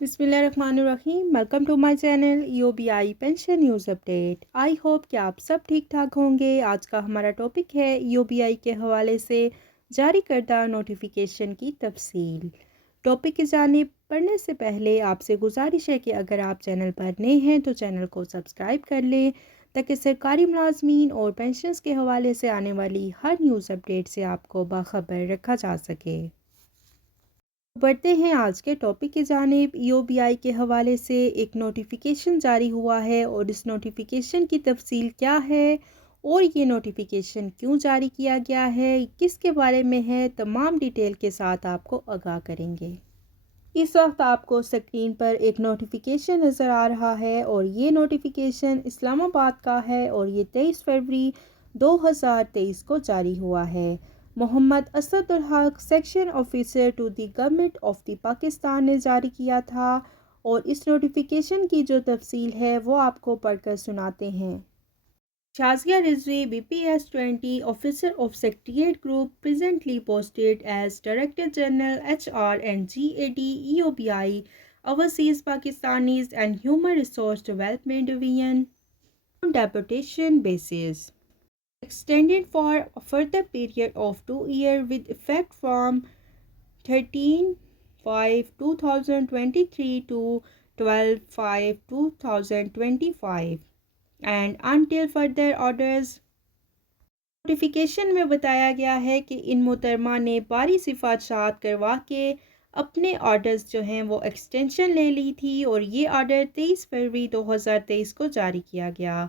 بسم اللہ الرحمن الرحیم، welcome to my channel EOBI pension news update. I hope کہ آپ سب ٹھیک ٹھاک ہوں گے۔ آج کا ہمارا ٹاپک ہے EOBI کے حوالے سے جاری کردہ نوٹیفیکیشن کی تفصیل۔ ٹاپک کی جانب پڑھنے سے پہلے آپ سے گزارش ہے کہ اگر آپ چینل پر نئے ہیں تو چینل کو سبسکرائب کر لیں تاکہ سرکاری ملازمین اور پینشنز کے حوالے سے آنے والی ہر نیوز اپڈیٹ سے آپ کو باخبر رکھا جا سکے۔ بڑھتے ہیں آج کے ٹاپک کی جانب۔ EOBI کے حوالے سے ایک نوٹیفیکیشن جاری ہوا ہے اور اس نوٹیفیکیشن کی تفصیل کیا ہے اور یہ نوٹیفیکیشن کیوں جاری کیا گیا ہے، کس کے بارے میں ہے، تمام ڈیٹیل کے ساتھ آپ کو آگاہ کریں گے۔ اس وقت آپ کو اسکرین پر ایک نوٹیفیکیشن نظر آ رہا ہے اور یہ نوٹیفیکیشن اسلام آباد کا ہے اور یہ 23 فروری 2023 کو جاری ہوا ہے۔ Muhammad Asad ul Haq section officer to the government of the Pakistan نے جاری کیا تھا اور اس نوٹیفیکیشن کی جو تفصیل ہے وہ آپ کو پڑھ کر سناتے ہیں۔ Shazia Rizvi BPS 20 Officer of Secretariat Group presently posted as Director General HR and GAD EOBI Overseas Pakistanis and Human Resource Development Division on deputation basis, extended for a further period of 2 years with effect from 13/5/2023 to 12/5/2025 and until further orders۔ Notification میں بتایا گیا ہے کہ ان محترمہ نے باری سفارشات کروا کے اپنے آرڈرز جو ہیں وہ ایکسٹینشن لے لی تھی اور یہ آرڈر 23 فروری 2023 کو جاری کیا گیا،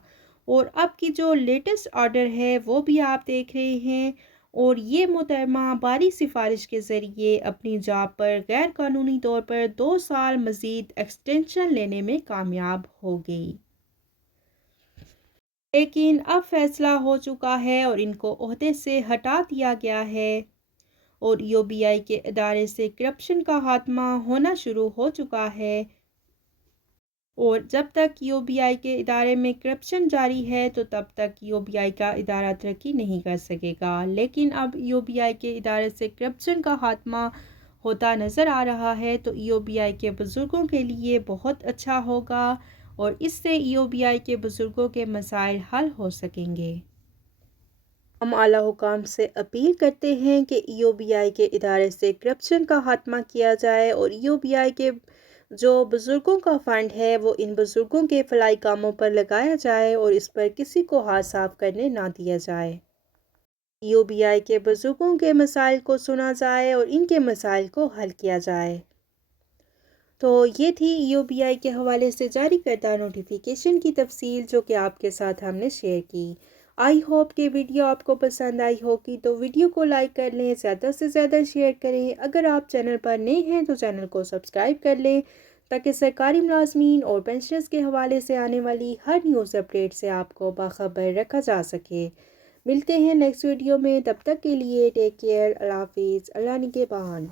اور اب کی جو لیٹسٹ آرڈر ہے وہ بھی آپ دیکھ رہے ہیں، اور یہ محترمہ باری سفارش کے ذریعے اپنی جاب پر غیر قانونی طور پر 2 سال مزید ایکسٹینشن لینے میں کامیاب ہو گئی، لیکن اب فیصلہ ہو چکا ہے اور ان کو عہدے سے ہٹا دیا گیا ہے اور EOBI کے ادارے سے کرپشن کا خاتمہ ہونا شروع ہو چکا ہے، اور جب تک EOBI کے ادارے میں کرپشن جاری ہے تو تب تک EOBI کا ادارہ ترقی نہیں کر سکے گا، لیکن اب EOBI کے ادارے سے کرپشن کا خاتمہ ہوتا نظر آ رہا ہے تو EOBI کے بزرگوں کے لیے بہت اچھا ہوگا اور اس سے EOBI کے بزرگوں کے مسائل حل ہو سکیں گے۔ ہم اعلیٰ حکام سے اپیل کرتے ہیں کہ EOBI کے ادارے سے کرپشن کا خاتمہ کیا جائے اور EOBI کے جو بزرگوں کا فنڈ ہے وہ ان بزرگوں کے فلاحی کاموں پر لگایا جائے اور اس پر کسی کو ہاتھ صاف کرنے نہ دیا جائے۔ EOBI کے بزرگوں کے مسائل کو سنا جائے اور ان کے مسائل کو حل کیا جائے۔ تو یہ تھی EOBI کے حوالے سے جاری کردہ نوٹیفیکیشن کی تفصیل جو کہ آپ کے ساتھ ہم نے شیئر کی۔ آئی ہوپ کہ ویڈیو آپ کو پسند آئی ہوگی، تو ویڈیو کو لائک کر لیں، زیادہ سے زیادہ شیئر کریں۔ اگر آپ چینل پر نئے ہیں تو چینل کو سبسکرائب کر لیں تاکہ سرکاری ملازمین اور پینشنرز کے حوالے سے آنے والی ہر نیوز اپڈیٹ سے آپ کو باخبر رکھا جا سکے۔ ملتے ہیں نیکسٹ ویڈیو میں، تب تک کے لیے ٹیک کیئر، اللہ حافظ، اللہ نگہبان۔